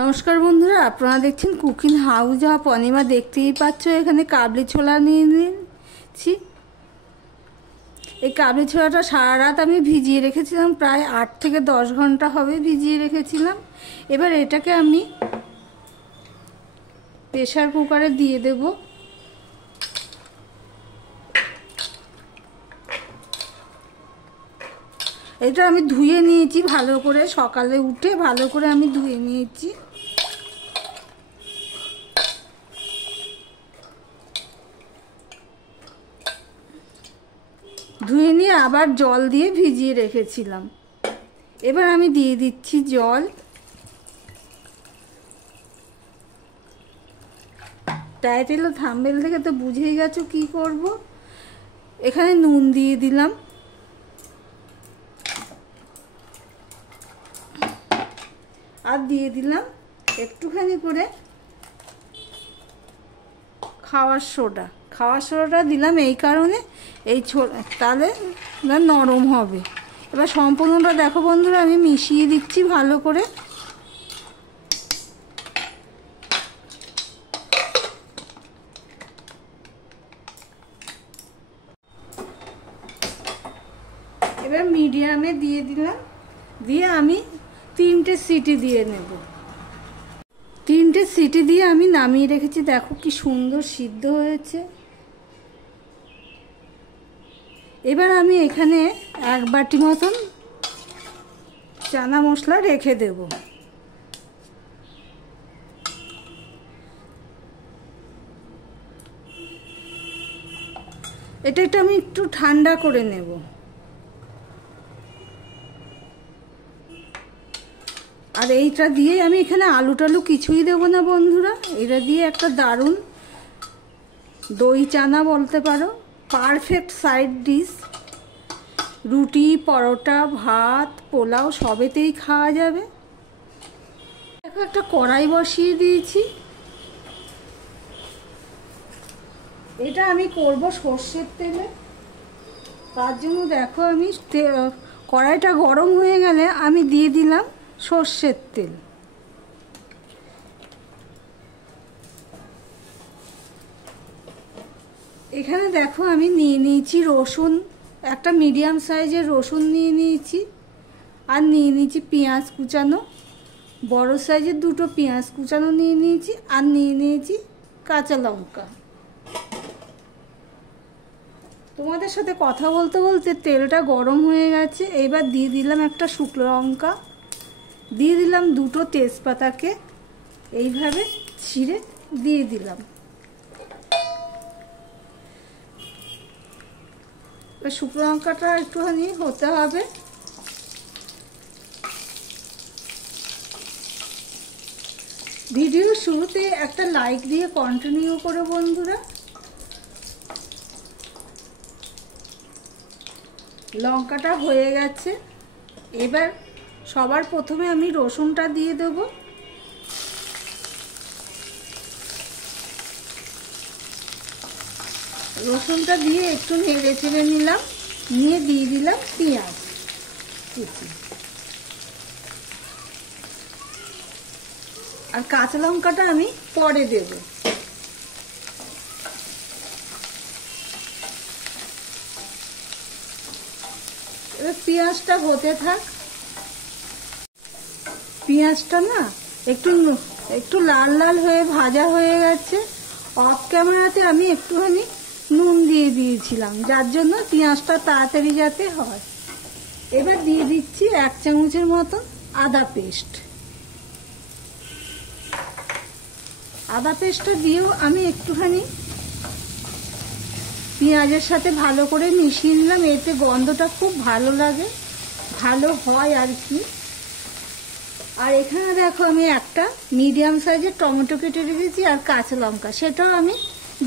নমস্কার বন্ধুরা, আপনারা দেখছেন কুকিং হাউস অফ অনিমা। দেখতেই পাচ্ছ এখানে কাবলি ছোলা নিয়ে নিয়েছি। এই কাবলি ছোলাটা সারা রাত আমি ভিজিয়ে রেখেছিলাম, প্রায় 8 থেকে 10 ঘন্টা হবে ভিজিয়ে রেখেছিলাম। এবার এটাকে আমি প্রেসার কুকারে দিয়ে দেব। এটা আমি ধুয়ে নিয়েছি ভালো করে, সকালে উঠে ভালো করে আমি ধুয়ে নিয়েছি। ধুয়ে নিয়ে আবার জল দিয়ে ভিজিয়ে রেখেছিলাম। এবার আমি দিয়ে দিচ্ছি জল। টাইটেল ও থাম্বনেল থেকে তো বুঝেই গেছো কি করব। এখানে নুন দিয়ে দিলাম, আর দিয়ে দিলাম একটুখানি করে খাওয়ার সোডা। খাওয়ার সোডাটা দিলাম এই কারণে, এই তাহলে নরম হবে। এবার সম্পূর্ণটা দেখো বন্ধুরা, আমি মিশিয়ে দিচ্ছি ভালো করে। এবার মিডিয়ামে দিয়ে দিলাম, দিয়ে আমি 3টে সিটি দিয়ে নেব। 3টে সিটি দিয়ে আমি নামিয়ে রেখেছি। দেখো কি সুন্দর সিদ্ধ হয়েছে। এবার আমি এখানে 1 বাটি মতন চানা মশলা রেখে দেব। এটা আমি একটু ঠান্ডা করে নেব। আর এইটা দিয়ে আমি এখানে আলু টালু কিছুই দেব না বন্ধুরা। এটা দিয়ে একটা দারুণ দই চানা বলতে পারো, পারফেক্ট সাইড ডিশ। রুটি, পরোটা, ভাত, পোলাও সবেতেই খাওয়া যাবে। দেখো একটা কড়াই বসিয়ে দিয়েছি। এটা আমি করব সর্ষের তেলে। তার জন্য দেখো আমি কড়াইটা গরম হয়ে গেলে আমি দিয়ে দিলাম সর্ষের তেল। এখানে দেখো আমি নিয়ে নিয়েছি রসুন, একটা মিডিয়াম সাইজের রসুন নিয়ে নিয়েছি। আর নিয়ে নিয়েছি পেঁয়াজ কুচানো, বড় সাইজের 2টো পেঁয়াজ কুচানো নিয়ে নিয়েছি। আর নিয়ে নিয়েছি কাঁচা লঙ্কা। তোমাদের সাথে কথা বলতে বলতে তেলটা গরম হয়ে গেছে। এবার দিয়ে দিলাম একটা শুকনো লঙ্কা, দিয়ে দিলাম 2টো তেজপাতাকে এইভাবে ছিঁড়ে দিয়ে দিলাম। শুকনো লঙ্কাটা একটুখানি হতে হবে। ভিডিও শুরুতে একটা লাইক দিয়ে কন্টিনিউ করো বন্ধুরা। লঙ্কাটা হয়ে গেছে। এবার সবার প্রথমে আমি রসুনটা দিয়ে দেব। রসুনটা দিয়ে একটু নেড়ে চেড়ে নিলাম, নিয়ে দিয়ে দিলাম পেঁয়াজ কুচি। আর কাঁচা লঙ্কাটা আমি পরে দেব। এবার পেঁয়াজটা হতে থাক। পেঁয়াজটা না একটু লাল লাল হয়ে ভাজা হয়ে গেছে। অফ ক্যামেরাতে আমি একটুখানি নুন দিয়ে দিয়েছিলাম, যার জন্য পেঁয়াজটা তাড়াতাড়ি যাতে হয়। এবার দিয়ে দিচ্ছি 1 চামচের মতো আদা পেস্ট। আদা পেস্টটা দিয়েও আমি একটুখানি পেঁয়াজের সাথে ভালো করে মিশিয়ে নিলাম। এতে গন্ধটা খুব ভালো লাগে, ভালো হয় আর কি। আর এখানে দেখো আমি একটা মিডিয়াম সাইজের টমেটো কেটে রেখেছি, আর কাঁচা লঙ্কা, সেটাও আমি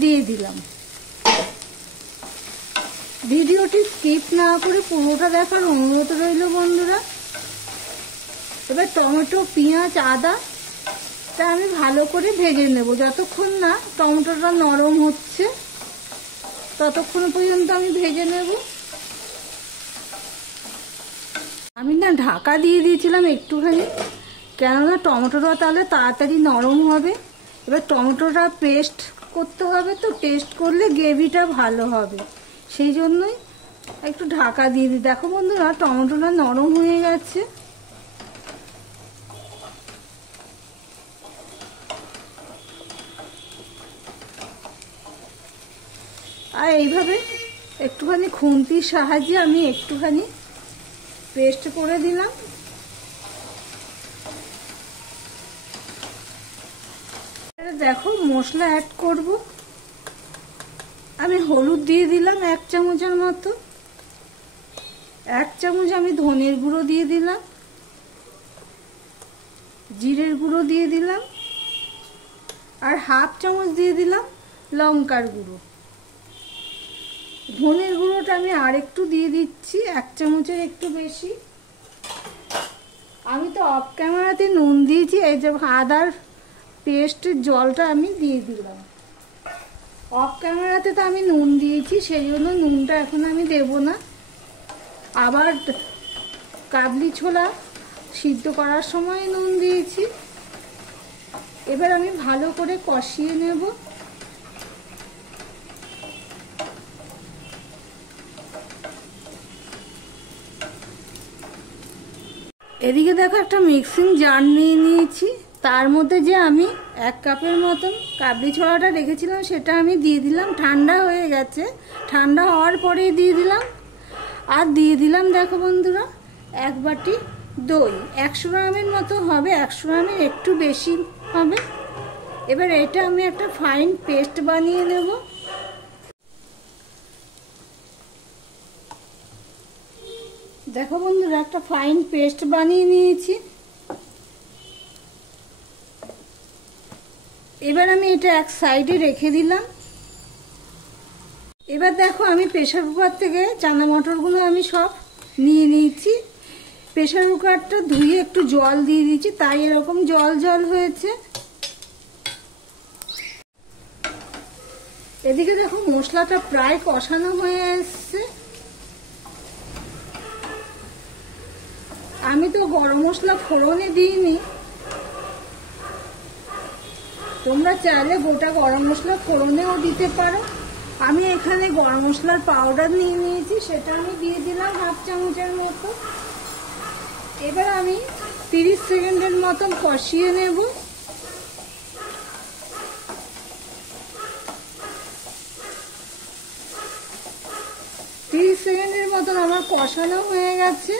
দিয়ে দিলাম। ভিডিওটি স্কিপ না করে পুরোটা দেখার অনুরোধ রইল বন্ধুরা। এবার টমেটো, পেঁয়াজ, আদা তা আমি ভালো করে ভেজে নেব। যতক্ষণ না টমেটোটা নরম হচ্ছে ততক্ষণ পর্যন্ত আমি ভেজে নেব। আমি না ঢাকা দিয়ে দিয়েছিলাম একটুখানি, কেননা টমেটোটা তাহলে তাড়াতাড়ি নরম হবে। এবার টমেটোটা পেস্ট করতে হবে, তো টেস্ট করলে গ্রেভিটা ভালো হবে, সেই জন্যই একটু ঢাকা দিয়ে দিই। দেখো বন্ধুরা টমেটোটা নরম হয়ে গেছে। আর এইভাবে একটুখানি খুন্তির সাহায্যে আমি একটুখানি পেস্ট করে দিলাম। দেখো মশলা অ্যাড করব। আমি হলুদ দিয়ে দিলাম 1 চামচের মতো, 1 চামচ আমি ধনের গুঁড়ো দিয়ে দিলাম, জিরের গুঁড়ো দিয়ে দিলাম, আর 1/2 চামচ দিয়ে দিলাম লঙ্কার গুঁড়ো। ধনের গুঁড়োটা আমি আর একটু দিয়ে দিচ্ছি, 1 চামচের একটু বেশি। আমি তো অফ ক্যামেরাতে নুন দিয়েছি, এই যে আদার পেস্টের জলটা আমি দিয়ে দিলাম। অফ ক্যামেরাতে তো আমি নুন দিয়েছি, সেই জন্য নুনটা এখন আমি দেব না। আবার কাবলি ছোলা সিদ্ধ করার সময় নুন দিয়েছি। এবার আমি ভালো করে কষিয়ে নেব। এদিকে দেখো একটা মিক্সিং জার নিয়ে নিয়েছি, তার মধ্যে যে আমি 1 কাপের মতন কাবলি ছোলাটা রেখেছিলাম সেটা আমি দিয়ে দিলাম। ঠান্ডা হয়ে গেছে, ঠান্ডা হওয়ার পরেই দিয়ে দিলাম। আর দিয়ে দিলাম দেখো বন্ধুরা 1 বাটি দই, 100 গ্রামের মতো হবে, 100 গ্রামের একটু বেশি হবে। এবার এটা আমি একটা ফাইন পেস্ট বানিয়ে নেব। দেখো বন্ধুরা একটা ফাইন পেস্ট বানিয়ে নিয়েছি। এবার আমি এটা এক সাইডে রেখে দিলাম। এবার দেখো আমি প্রেসার কুকার থেকে চানা মটরগুলো আমি সব নিয়ে নিয়েছি। প্রেসার কুকারটা ধুয়ে একটু জল দিয়ে দিয়েছি, তাই এরকম জল জল হয়েছে। এদিকে দেখো মশলাটা প্রায় কষানো হয়ে এসছে। আমি তো গরম মশলা ফোড়নে দিইনি, তোমরা চাইলে গোটা গরম মশলা ফোড়নেও দিতে পারো। আমি এখানে গরম মশলার পাউডার নিয়ে নিয়েছি, সেটা আমি দিয়ে দিলাম 1/2 চামচের মতো। এবার আমি 30 সেকেন্ডের মতন কষিয়ে নেব। সেকেন্ডের মতন আমার কষানো হয়ে গেছে।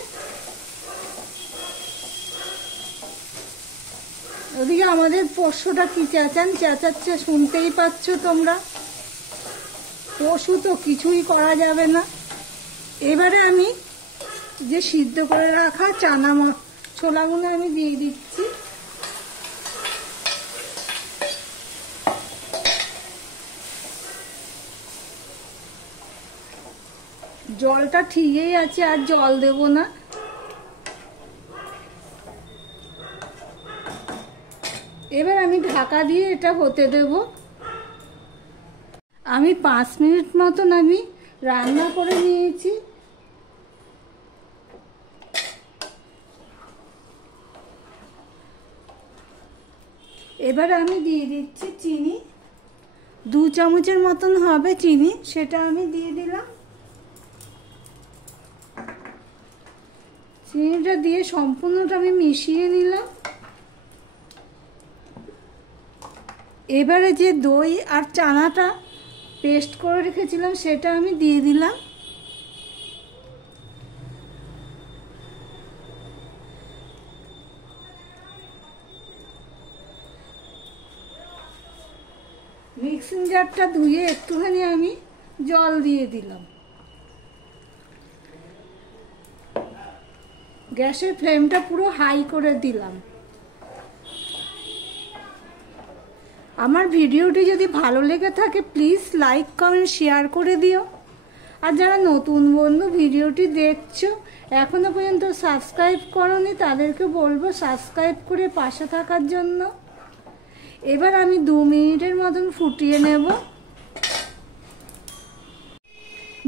ওদিকে আমাদের পোষ্যটা কি চেঁচাচ্ছে শুনতেই পাচ্ছ তোমরা। পশু তো কিছুই করা যাবে না। এবারে আমি যে সিদ্ধ করে রাখা চানা ছোলাগুলো আমি দিয়ে দিচ্ছি। জলটা ঠিকই আছে, আর জল দেব না। এবার আমি ঢাকা দিয়ে এটা হতে দেব। আমি 5 মিনিট মতন আমি রান্না করে নিয়েছি। এবার আমি দিয়ে দিচ্ছি চিনি, 2 চামচের মতন হবে চিনি, সেটা আমি দিয়ে দিলাম। চিনিটা দিয়ে সম্পূর্ণটা আমি মিশিয়ে নিলাম। এবারে যে দই আর চানাটা পেস্ট করে রেখেছিলাম সেটা আমি দিয়ে দিলাম। মিক্সিং জারটা ধুয়ে একটুখানি আমি জল দিয়ে দিলাম। গ্যাসের ফ্লেমটা পুরো হাই করে দিলাম। আমার ভিডিওটি যদি ভালো লেগে থাকে প্লিজ লাইক কমেন্ট শেয়ার করে দিও। আর যারা নতুন বন্ধু ভিডিওটি দেখছো এখনো পর্যন্ত সাবস্ক্রাইব করোনি তাদেরকে বলবো সাবস্ক্রাইব করে পাশে থাকার জন্য। এবার আমি 2 মিনিটের মতন ফুটিয়ে নেব।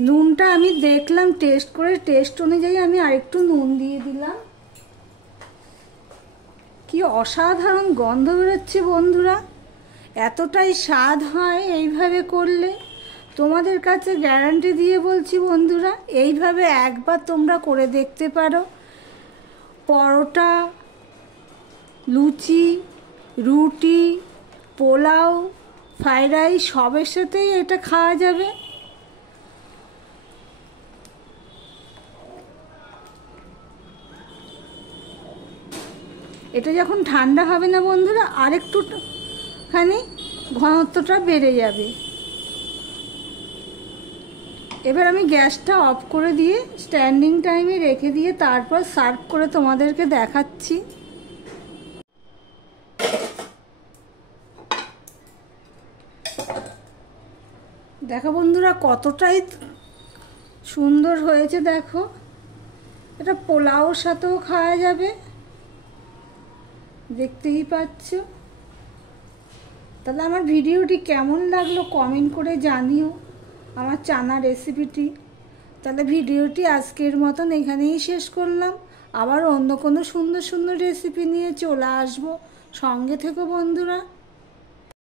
নুনটা আমি দেখলাম টেস্ট করে, টেস্ট অনুযায়ী আমি আরেকটু নুন দিয়ে দিলাম। কি অসাধারণ গন্ধ বেরোচ্ছে বন্ধুরা। এতটাই স্বাদ হয় এইভাবে করলে, তোমাদের কাছে গ্যারান্টি দিয়ে বলছি বন্ধুরা, এইভাবে একবার তোমরা করে দেখতে পারো। পরোটা, লুচি, রুটি, পোলাও, ফ্রাইড রাইস সবের সাথেই এটা খাওয়া যাবে। এটা যখন ঠান্ডা হবে না বন্ধুরা, আরেকটুখানি ঘনত্বটা বেড়ে যাবে। এবার আমি গ্যাসটা অফ করে দিয়ে স্ট্যান্ডিং টাইমে রেখে দিয়ে তারপর সার্ভ করে তোমাদেরকে দেখাচ্ছি। দেখো বন্ধুরা কতটাই সুন্দর হয়েছে। দেখো, এটা পোলাওর সাথেও খাওয়া যাবে, দেখতেই পাচ্ছ। তাহলে আমার ভিডিওটি কেমন লাগলো কমেন্ট করে জানিও, আমার চানা রেসিপিটি। তাহলে ভিডিওটি আজকের মতন এখানেই শেষ করলাম। আবার অন্য কোনো সুন্দর সুন্দর রেসিপি নিয়ে চলে আসবো। সঙ্গে থেকো বন্ধুরা।